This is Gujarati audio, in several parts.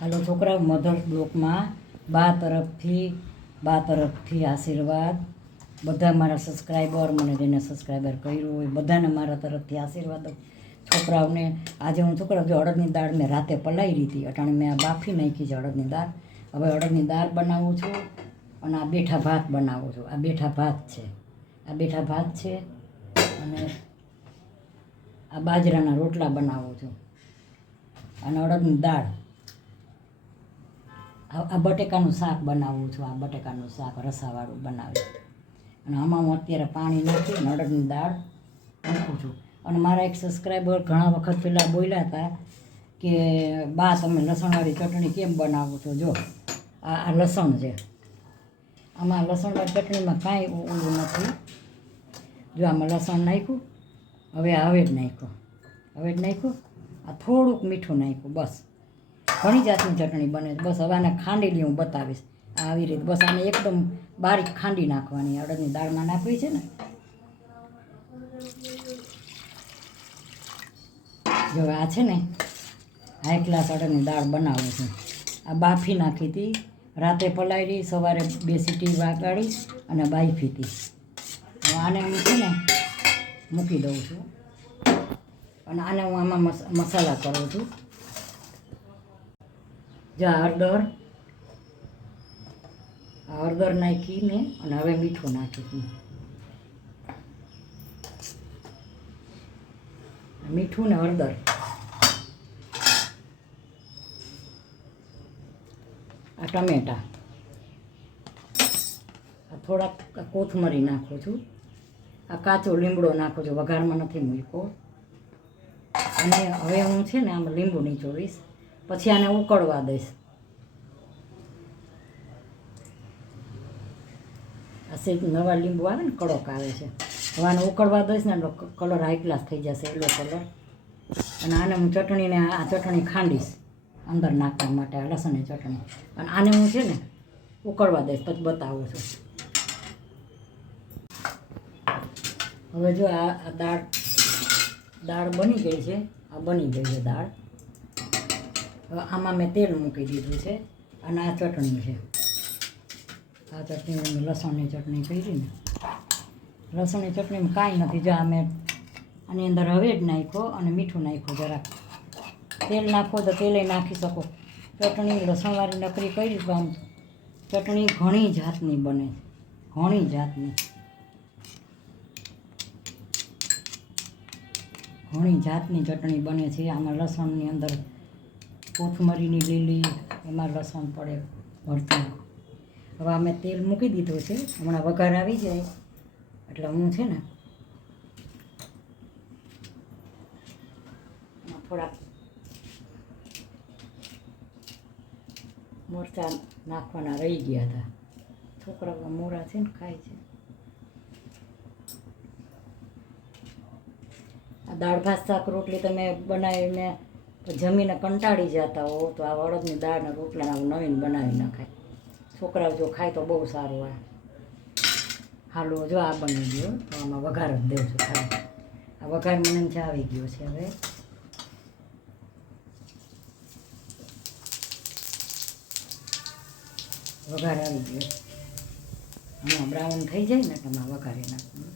હાલો છોકરાઓ, મધર બ્લોકમાં બા તરફથી આશીર્વાદ. બધા મારા સબસ્ક્રાઈબર, મને જેને સબસ્ક્રાઈબર કર્યું હોય બધાને મારા તરફથી આશીર્વાદ. છોકરાઓને આજે હું છોકરાઓ જો અડદની દાળ મેં રાતે પલાળી હતી, અટાણે મેં આ બાફી નાખી છે અડદની દાળ. હવે અડદની દાળ બનાવું છું અને આ બેઠા ભાત બનાવું છું. આ બેઠા ભાત છે, અને આ બાજરાના રોટલા બનાવું છું અને અડદની દાળ. આ બટેકાનું શાક બનાવું છું, આ બટેકાનું શાક રસાવાળું બનાવી અને આમાં હું અત્યારે પાણી નાખી અને અડદની દાળ મૂકું છું. અને મારા એક સબસ્ક્રાઈબર ઘણા વખત પહેલાં બોલ્યા હતા કે બા તમે લસણવાળી ચટણી કેમ બનાવો છો. જો આ લસણ છે, આમાં લસણવાળી ચટણીમાં કાંઈ ઊંડું નથી. જો આમાં લસણ નાખ્યું, હવે જ નાખ્યું, આ થોડુંક મીઠું નાખ્યું, બસ. ઘણી જાતની ચટણી બને છે. બસ હવે આને ખાંડી હું બતાવીશ આવી રીતે. બસ આને એકદમ બારીક ખાંડી નાખવાની. અડદની દાળમાં નાખવી છે ને. જો આ છે ને હાઈ ક્લાસ અડદની દાળ બનાવું છું. આ બાફી નાખી હતી, રાતે પલાળી, સવારે 2 સીટી વાગાડી અને બાફી હતી. હવે આને હું છે ને મૂકી દઉં છું અને આને હું આમાં મસાલા કરું છું. જો હળદર નાખીને અને હવે મીઠું નાખી, મીઠું ને હળદર. આ ટમેટા, આ થોડાક કોથમરી નાખું છું. આ કાચો લીમડો નાખું છું, વઘારમાં નથી મૂક્યો. અને હવે હું છે ને આમાં લીંબુ નીચોવીશ, પછી આને ઉકળવા દઈશ. આ સેજ નવા લીંબુ આવે ને, કડક આવે છે. હવે આને ઉકળવા દઈશ ને એટલે કલર હાઈ ક્લાસ થઈ જશે, એલો કલર. અને આને હું ચટણીને આ ચટણી ખાંડીશ અંદર નાખવા માટે, આ લસણની ચટણી. અને આને હું છે ને ઉકળવા દઈશ, પછી બતાવું છું. હવે જો આ દાળ બની ગઈ છે, આ બની ગઈ છે દાળ. હવે આમાં મેં તેલ મૂકી દીધું છે અને આ ચટણી છે. આ ચટણી મેં લસણની ચટણી કરી ને. લસણની ચટણીમાં કાંઈ નથી. જો મેં આની અંદર હવે જ નાખ્યો અને મીઠું નાખ્યું જરાક. તેલ નાખો તો તેલે નાખી શકો. ચટણી લસણવાળી નકરી કરી તો આમ ચટણી ઘણી જાતની બને, ઘણી જાતની ચટણી બને છે. આમાં લસણની અંદર કોથમરીની લીલી, એમાં લસણ પડે ભરતું. હવે અમે તેલ મૂકી દીધું છે, હમણાં વઘાર આવી જાય એટલે હું છે ને થોડાક મરચાં નાખવાના રહી ગયા હતા. છોકરાઓ મોરા છે ને, ખાય છે. આ દાળ ભાત શાક રોટલી તમે બનાવીને જમીને કંટાળી જતા હો તો આ અડદની દાળના રોટલા નવીન બનાવી નખાય. છોકરાઓ જો ખાય તો બહુ સારું. હાલો જો આ બની ગયો, તો આમાં વઘાર જ દેવું છું ખાલી. આ વઘાર મને જ આવી ગયો છે. હવે વઘાર આવી ગયો, હમણાં બ્રાઉન થઈ જાય ને તમારે વઘારી નાખવાનું.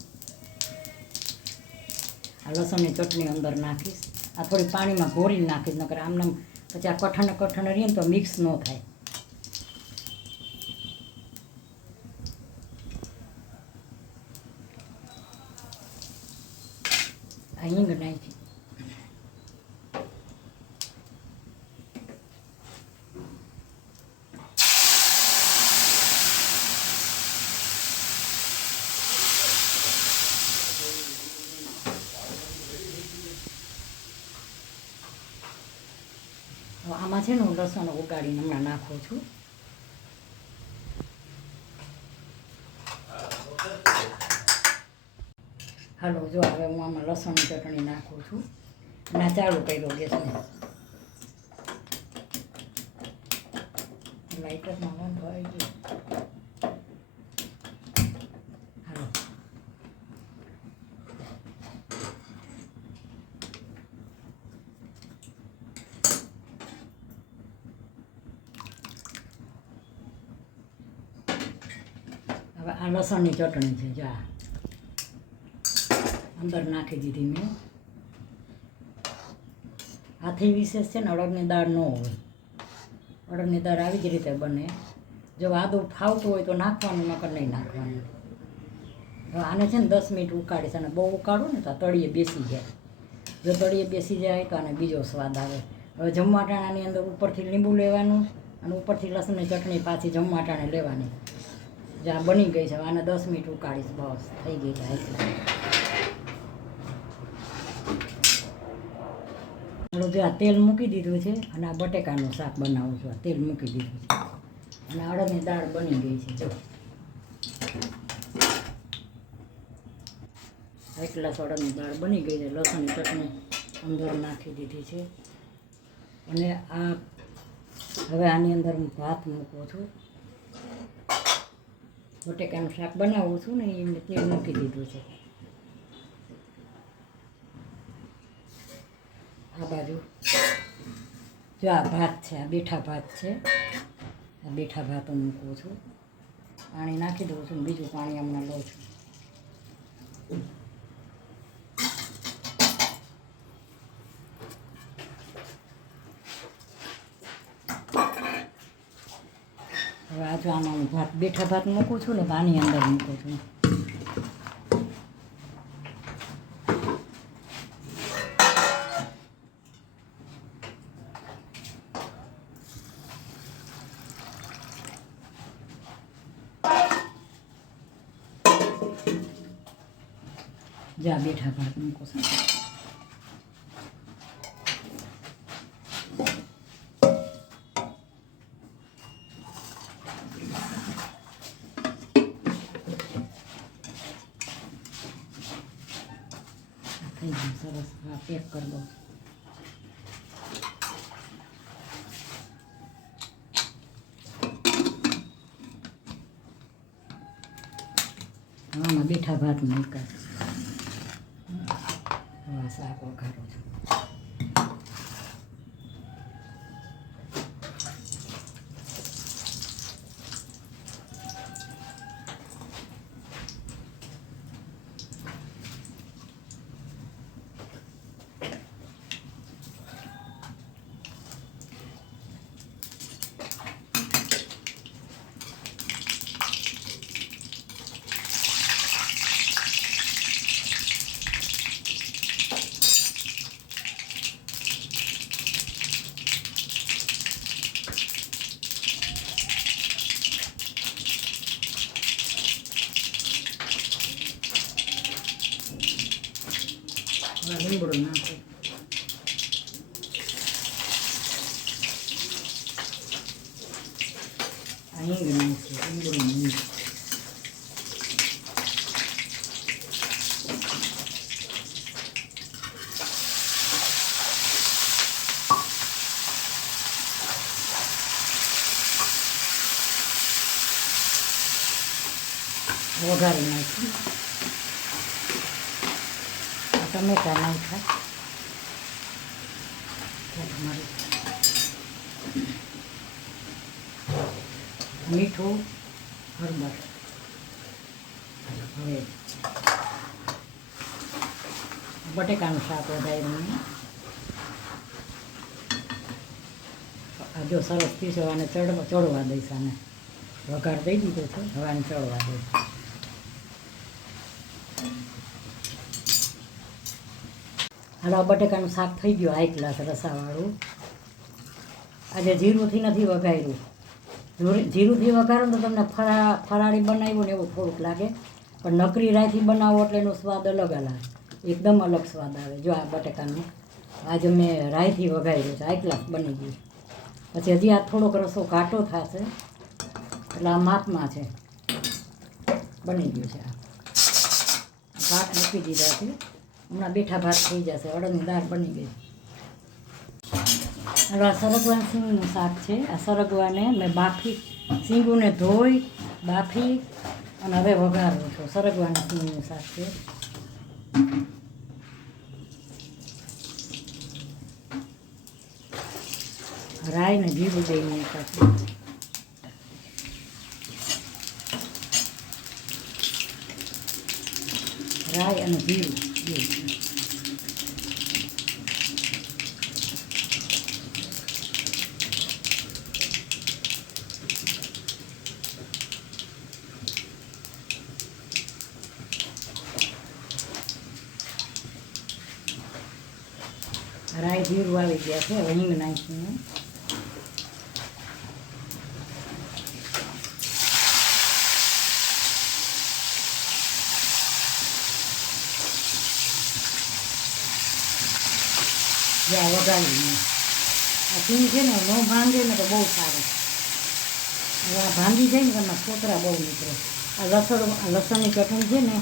આ લસણની ચટણી અંદર નાખીશ. આ થોડી પાણીમાં ઘોરીને નાખીશ, નકર આમને પછી આ કઠણ રહીએ ને તો મિક્સ ન થાય. આ હિંગ નાખી. આમાં છે ને હું લસણ ઉગાડીને હમણાં નાખું છું. હાલો જો હવે હું આમાં લસણની ચટણી નાખું છું. ના ચાલુ કર્યો ગેસને. લાઇટરમાં વાંધો આવી ગયો. હાલો હવે આ લસણની ચટણી છે, જા અંદર નાખી દીધી મેં. આથી વિશેષ છે ને અડદની દાળ ન હોય. અડદની દાળ આવી જ રીતે બને. જો આદું ફાવતું હોય તો નાખવાનું, નકર નહીં નાખવાનું. હવે આને છે ને 10 મિનિટ ઉકાળીશ, અને બહુ ઉકાળું ને તો તળીએ બેસી જાય. જો તળીએ બેસી જાય તો આને બીજો સ્વાદ આવે. હવે જમવાટાણાની અંદર ઉપરથી લીંબુ લેવાનું અને ઉપરથી લસણની ચટણી પાછી જમવાટાણે લેવાની. જ્યાં બની ગઈ છે આને 10 મિનિટ ઉકાળીશ, બસ થઈ ગઈ છે. જો આ તેલ મૂકી દીધું છે અને આ બટેકાનું શાક બનાવું છું. આ તેલ મૂકી દીધું છે અને અડદની દાળ બની ગઈ છે. જો 1 ગ્લાસ અડદની દાળ બની ગઈ છે. લસણની ચટણી અંદર નાખી દીધી છે અને આ હવે આની અંદર હું ભાત મૂકું છું. બટેકાનું શાક બનાવું છું ને એ તેલ મૂકી દીધું છે. આ બાજુ જો આ ભાત છે, આ બેઠા ભાત છે. આ બેઠા ભાત હું મૂકું છું. પાણી નાખી દઉં છું, બીજું પાણી હમણાં લઉં છું. હવે આ જો આમાં હું ભાત બેઠા ભાત મૂકું છું ને, આની અંદર મૂકું છું. જા બેઠા ભાત મૂકો છું. થઈ ગયું સરસ. હા, પેક કરી દો. આમાં બેઠા ભાત મૂક્યા. શાક વઘારું છું. લીમડું નાખો. આ હિંગ નાખી, લીમડું હિંગ. વઘારી નાખી. ટમેટા નાખ્યા. મીઠું, હળદર. હવે બટેકાનું શાક વધાર્યું. આ જો સરસ થયું છે. આને ચડવા દઈશ. આને વઘાર દઈ દીધો છે, હવે આને ચડવા દઈશ. હાલો, બટેકાનું શાક થઈ ગયું 1 ગ્લાસ રસાવાળું. આજે જીરુંથી નથી વઘાર્યું. જીરુંથી વઘારો તો તમને ફરાળી બનાવ્યું ને એવું થોડુંક લાગે, પણ નકરી રાઈથી બનાવો એટલે એનો સ્વાદ અલગ આવે, એકદમ અલગ સ્વાદ આવે. જો આ બટેકાનું આજે મેં રાઈથી વઘાર્યું છે. 1 ગ્લાસ બની ગયું. પછી હજી આ થોડોક રસો ઘાટો થશે એટલે આ માપમાં છે. બની ગયું છે. આ ભાત મૂકી દીધા છે. હમણાં બેઠા ભાત થઈ જશે. અડદની દાળ બની ગઈ. હવે આ સરગવા સિંગનું શાક છે. આ સરગવાને મેં સિંગુને ધોઈ બાફી અને હવે વઘારું છું. સરગવાના સિંગનું શાક છે. રાઈ ને જીરું દઈને નાખ્યું. અને જીરું બે. રાઈ જીરું આવી ગયા છે. હવે હિંગ નાખીને જ્યાં વગાડીને આ સિંગ છે ને ન ભાંગે ને તો બહુ સારું. હવે આ ભાંગી જાય ને એમાં છોતરા બહુ નીકળે. આ લસણની ચટણી છે ને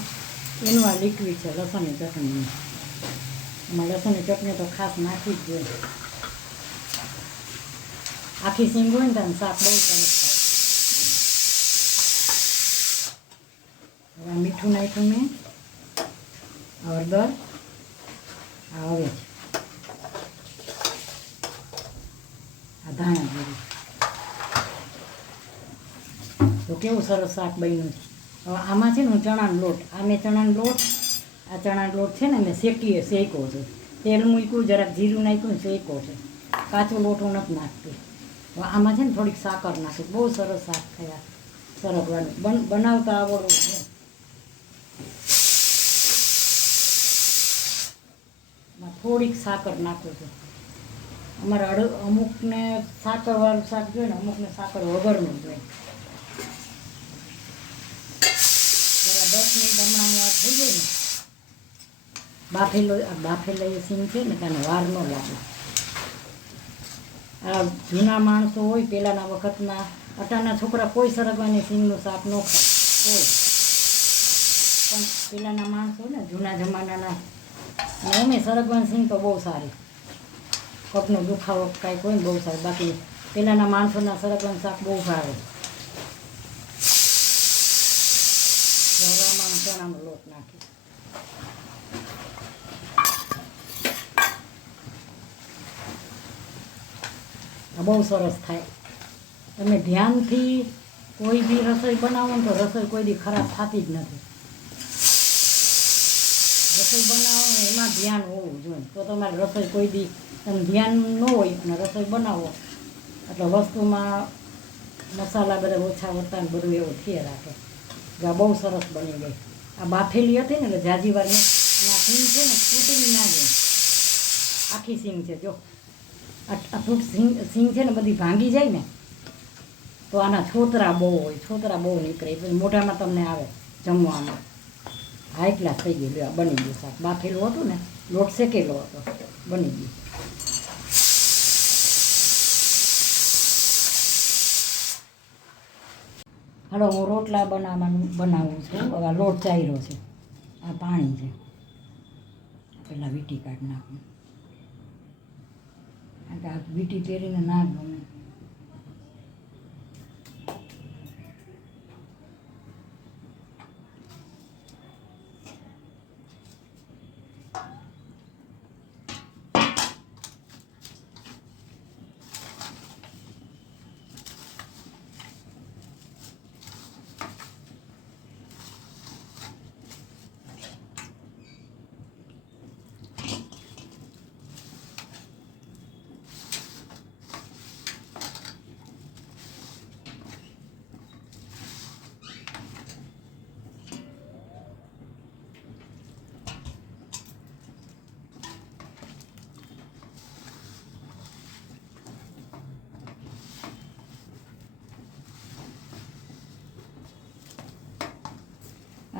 એનું આ લિક્વિડ છે લસણની ચટણીનું. એમાં લસણની ચટણી તો ખાસ નાખવી જ જોઈએ. આખી સિંગ હોય ને તો શાક બહુ સરસ થાય. હવે મીઠું નાખ્યું મેં, હળદર, આ હવે આ ધાણા જીરું. તો કેવું સરસ શાક બન્યું છે. હવે આમાં છે ને હું ચણાનો લોટ, આ મેં ચણાનો લોટ, આ ચણાનો લોટ છે ને મેં શેક્યો છે. તેલ મૂક્યું, જરાક જીરું નાખ્યું ને શેક્યો છે. કાચો લોટ હું નથી નાખતી. હવે આમાં છે ને થોડીક સાકર નાખી. બહુ સરસ શાક થયા. સરસ બનાવતા આવડવું છે. થોડીક સાકર નાખું છું. અમારે અમુકને સાકરવાળું શાક જોઈએ ને, અમુકને સાકર વગરનું જોઈએ. 10 મિનિટ હમણાં આ થઈ જાય ને બાફેલો સિંગ છે ને તેને વાર ન લાગે. આ જૂના માણસો હોય પહેલાંના વખતના, અટાના છોકરા કોઈ સરગવાની સિંગનું શાક ન ખાય કોઈ. પણ પહેલાંના માણસો ને જૂના જમાનાના, અને અમે સરગવાની સિંગ તો બહુ સારી. કપનો દુખાવો કાંઈક હોય ને બહુ સારું. બાકી પહેલાંના માણસોના સરગવાનું શાક બહુ ભાવે. આમાં ચણાનો લોટ નાખી. આ બહુ સરસ થાય. તમે ધ્યાનથી કોઈ બી રસોઈ બનાવો ને તો રસોઈ કોઈ દી ખરાબ થતી જ નથી. રસોઈ બનાવો ને એમાં ધ્યાન હોવું જોઈએ. તો તમારે રસોઈ કોઈ દી તમે ધ્યાન ન હોય અને રસોઈ બનાવો એટલે વસ્તુમાં મસાલા બધા ઓછા વધતા ને બધું એવું થયે રાખે. આ બહુ સરસ બની ગઈ. આ બાફેલી હતી ને એટલે જાજી વાર આ સિંગ છે ને તૂટેલી ના જાય. આખી સિંગ છે જો. આ સિંગ છે ને બધી ભાંગી જાય ને તો આના છોતરા બહુ હોય. છોતરા બહુ નીકળે એટલે મોઢામાં તમને આવે જમવામાં. હાઈ ક્લાસ થઈ ગયું. લ્યો બની ગયું શાક. બાફેલું હતું ને, લોટ શેકેલો હતો, બની ગયું. હાલો હું રોટલા બનાવું છું. હવે લોટ ચાર્યો છે. આ પાણી છે. પહેલાં વીંટી કાઢી નાખું. કારણ કે આ વીંટી પહેરીને ના ગમે.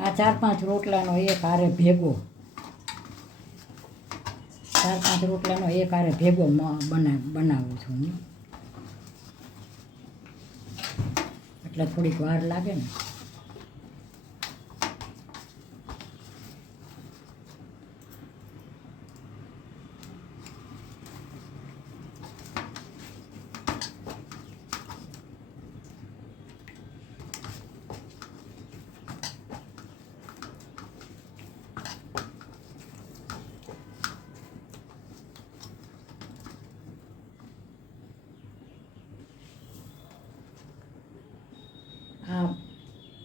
આ 4-5 રોટલાનો એક હારે ભેગો, 4-5 રોટલાનો એક હારે ભેગો બનાવું છું હું. એટલે થોડીક વાર લાગે ને.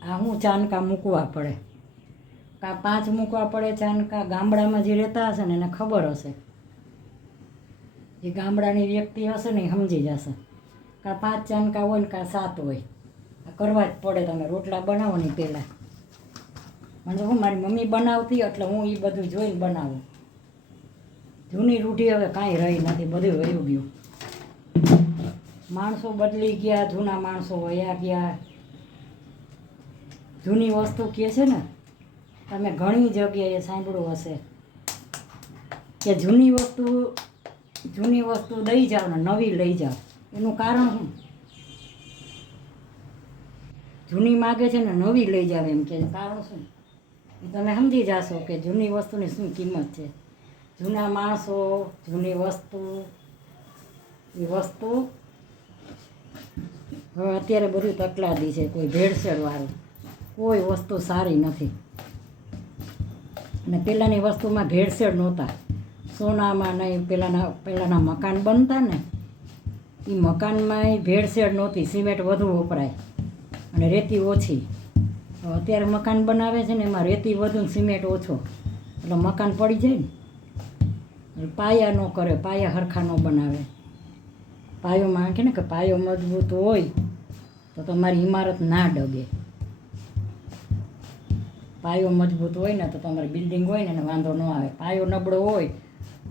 આ હું ચાનકા મૂકવા પડે. કાં 5 મૂકવા પડે ચાનકા. ગામડામાં જે રહેતા હશે ને એને ખબર હશે, જે ગામડાની વ્યક્તિ હશે ને એ સમજી જશે. કાં 5 ચાનકા હોય ને કાં 7 હોય, આ કરવા જ પડે. તમે રોટલા બનાવો ને પહેલાં મને હું મારી મમ્મી બનાવતી એટલે હું એ બધું જોઈને બનાવું. જૂની રૂઢી હવે કાંઈ રહી નથી, બધું વયું ગયું. માણસો બદલી ગયા, જૂના માણસો વયા ગયા. જૂની વસ્તુ કહે છે ને, તમે ઘણી જગ્યાએ સાંભળ્યું હશે કે જૂની વસ્તુ દઈ જાઓ ને નવી લઈ જાઓ. એનું કારણ શું? જૂની માગે છે ને નવી લઈ જાવ એમ કે કારણ શું? એ તમે સમજી જશો કે જૂની વસ્તુની શું કિંમત છે. જૂના માણસો, જૂની વસ્તુ, એ વસ્તુ હવે અત્યારે બધું તકલાદી છે. કોઈ ભેળસેળવાળું કોઈ વસ્તુ સારી નથી. અને પહેલાંની વસ્તુમાં ભેળસેળ નહોતા. સોનામાં નહીં, પહેલાંના મકાન બનતા ને એ મકાનમાં ભેળસેળ નહોતી. સિમેન્ટ વધુ વપરાય અને રેતી ઓછી. અત્યારે મકાન બનાવે છે ને એમાં રેતી વધુ ને સિમેન્ટ ઓછો, એટલે મકાન પડી જાય ને. પાયા ન કરે, પાયા હરખા ન બનાવે. પાયોમાં કે ને કે પાયો મજબૂત હોય તો તમારી ઇમારત ના ડગે. પાયો મજબૂત હોય ને તો તમારી બિલ્ડિંગ હોય ને વાંધો ન આવે. પાયો નબળો હોય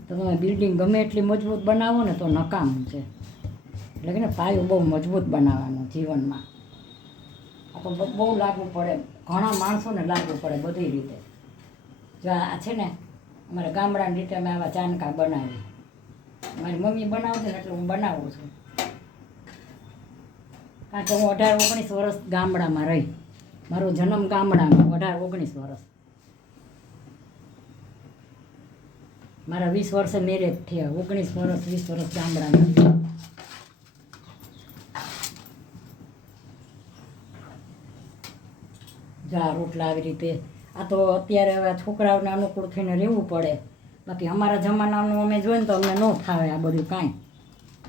તો તમે બિલ્ડિંગ ગમે એટલી મજબૂત બનાવો ને તો નકામું છે. એટલે કે ને પાયો બહુ મજબૂત બનાવવાનો જીવનમાં. આ તો બહુ લાગુ પડે, ઘણા માણસોને લાગુ પડે બધી રીતે. જો આ છે ને અમારે ગામડાની રીતે અમે આવા ચાનકા બનાવી. મારી મમ્મી બનાવતી ને એટલે હું બનાવું છું. કારણ કે હું 18-19 વર્ષ ગામડામાં રહી. મારો જન્મ ગામડામાં, 18-19 વર્ષ. મારા 20 વર્ષે મેરેજ થયા, 19 વર્ષ 20 વર્ષ ગામડામાં. જા રોટલા આવી રીતે. આ તો અત્યારે હવે છોકરાઓને અનુકૂળ થઈને રહેવું પડે. બાકી અમારા જમાનાનું અમે જોઈને તો અમને ન ફાવે આ બધું કાંઈ.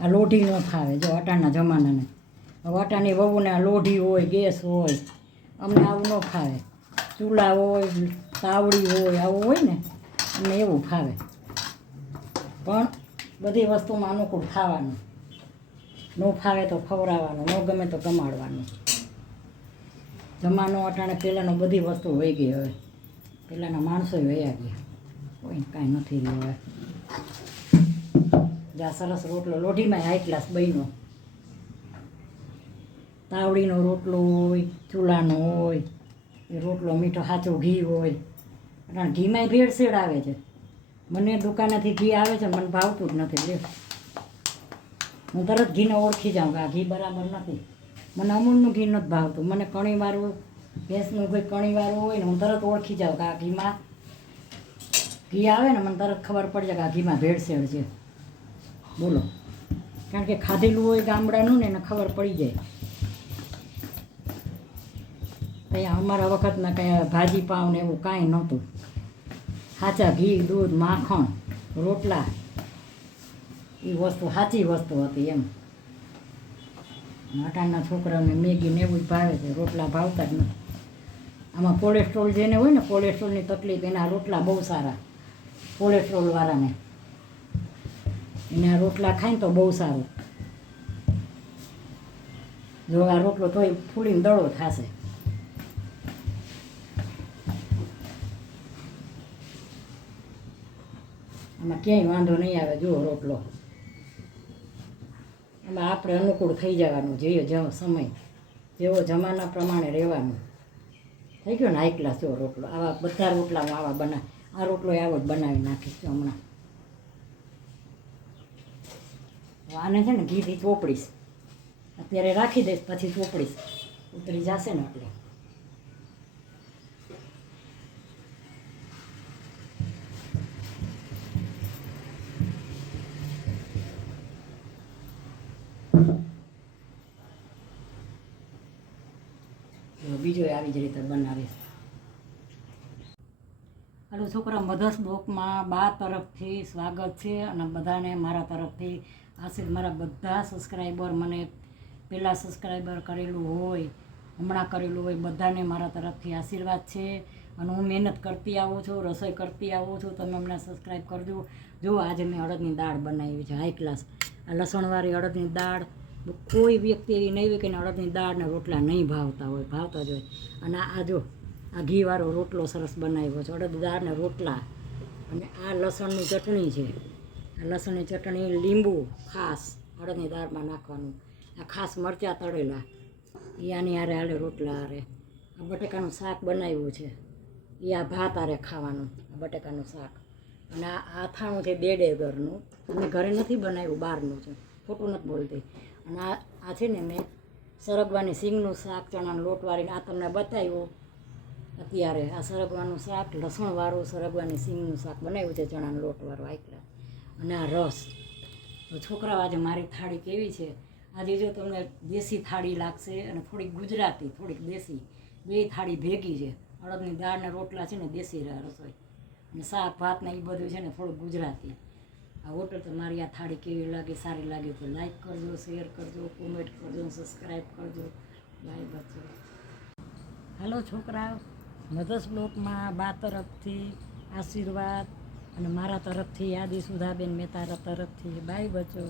આ લોઢી ન ફાવે. જો અટાણના જમાનાને હવે અટાણની વહુને આ લોઢી હોય, ગેસ હોય, અમને આવું ન ફાવે. ચૂલા હોય, તાવડી હોય, આવું હોય ને અમને એવું ફાવે. પણ બધી વસ્તુમાં અનુકૂળ ખાવાનું. ન ફાવે તો ખવડાવવાનું, ન ગમે તો કમાડવાનું. જમાનો અટાણે પહેલાંનો બધી વસ્તુ વહી ગઈ. હવે પહેલાંના માણસો વયા ગયા, કોઈ કાંઈ નથી રહ્યું હવે. જ્યાં સરસ રોટલો લોઢીમાં હાઈ ક્લાસ બન્યો. તાવડીનો રોટલો હોય, ચૂલાનો હોય, એ રોટલો મીઠો સાચું ઘી હોય. અટાણે ઘીમાંય ભેળસેળ આવે છે. મને દુકાનેથી ઘી આવે છે, મને ભાવતું જ નથી. લે હું તરત ઘીને ઓળખી જાઉં કે આ ઘી બરાબર નથી. મને અમૂલનું ઘી નથી ભાવતું. મને કણીવાળું, ભેંસનું કોઈ કણીવાળું હોય ને હું તરત ઓળખી જાઉં કે આ ઘીમાં ઘી આવે ને મને તરત ખબર પડી જાય કે આ ઘીમાં ભેળસેળ છે. બોલો, કારણ કે ખાધેલું હોય ગામડાનું ને એને ખબર પડી જાય. અહીંયા અમારા વખતમાં કંઈ ભાજી પાવ ને એવું કાંઈ નહોતું. સાચા ઘી, દૂધ, માખણ, રોટલા, એ વસ્તુ સાચી વસ્તુ હતી એમ. અટાણના છોકરાઓને મેગી ને એવું જ ભાવે છે, રોટલા ભાવતા જ નથી. આમાં કોલેસ્ટ્રોલ જેને હોય ને, કોલેસ્ટ્રોલની તકલીફ, એના રોટલા બહુ સારા. કોલેસ્ટ્રોલવાળાને એને આ રોટલા ખાઈને તો બહુ સારું. જો આ રોટલો તોય ફૂલીને દડો થશે. આમાં ક્યાંય વાંધો નહીં આવે. જુઓ રોટલો, એમાં આપણે અનુકૂળ થઈ જવાનું. જેવો સમય, જેવો જમાના પ્રમાણે રહેવાનું. થઈ ગયો ને હાઈ ક્લાસ. જો રોટલો, આવા બધા રોટલા હું આવા આ રોટલો આવો જ બનાવી નાખીશ હમણાં. આને છે ને ઘીથી ચોપડીશ. અત્યારે રાખી દઈશ, પછી ચોપડીશ. ઉતરી જશે ને એટલે. બીજો આવી જ રીતે બનાવીશ. હાલો છોકરા, મધર્સ બ્લોકમાં બા તરફથી સ્વાગત છે. અને બધાને મારા તરફથી આશીર્વાદ. મારા બધા સબસ્ક્રાઈબર, મને પહેલાં સબસ્ક્રાઈબર કરેલું હોય, હમણાં કરેલું હોય, બધાને મારા તરફથી આશીર્વાદ છે. અને હું મહેનત કરતી આવું છું, રસોઈ કરતી આવું છું. તમે અમને સબસ્ક્રાઈબ કરજો. જો આજે મેં અડદની દાળ બનાવી છે હાઈ ક્લાસ. આ લસણવાળી અડદની દાળ કોઈ વ્યક્તિ એવી નહીં હોય કે એને અડદની દાળ ને રોટલા નહીં ભાવતા હોય, ભાવતા જ હોય. અને આ જો આ ઘીવાળો રોટલો સરસ બનાવ્યો છે, અડદની દાળ ને રોટલા. અને આ લસણની ચટણી છે, આ લસણની ચટણી, લીંબુ ખાસ અડદની દાળમાં નાખવાનું, આ ખાસ મરચાં તળેલા એ આની હારે હાલે રોટલા હારે. આ બટેકાનું શાક બનાવ્યું છે એ આ ભાત હારે ખાવાનું, આ બટેકાનું શાક. અને આ અથાણું છે બેડેગરનું, અમે ઘરે નથી બનાવ્યું, બહારનું છે, ખોટું નથી બોલતી. અને આ છે ને મેં સરગવાની સિંગનું શાક ચણાનો લોટ વાળીને આ તમને બતાવ્યું અત્યારે. આ સરગવાનું શાક, લસણવાળું સરગવાની સિંગનું શાક બનાવ્યું છે ચણાનો લોટવાળું આટલા. અને આ રસ. તો છોકરાઓ આજે મારી થાળી કેવી છે આજે જો તમને દેશી થાળી લાગશે અને થોડીક ગુજરાતી થોડીક દેશી, બે થાળી ભેગી છે. અડદની દાળ ને રોટલા છે ને દેશી રસોઈ, અને શાક ભાત ને એ બધું છે ને થોડુંક ગુજરાતી. આ હોટલ તો મારી આ થાળી કેવી લાગે, સારી લાગે તો લાઈક કરજો, શેર કરજો, કોમેન્ટ કરજો, સબસ્ક્રાઈબ કરજો. બાય બચ્ચો. હાલો છોકરાઓ, મધર્સ બ્લોકમાં બા તરફથી આશીર્વાદ અને મારા તરફથી આદિ સુધાબેન મહેતા તરફથી બાય બચ્ચો.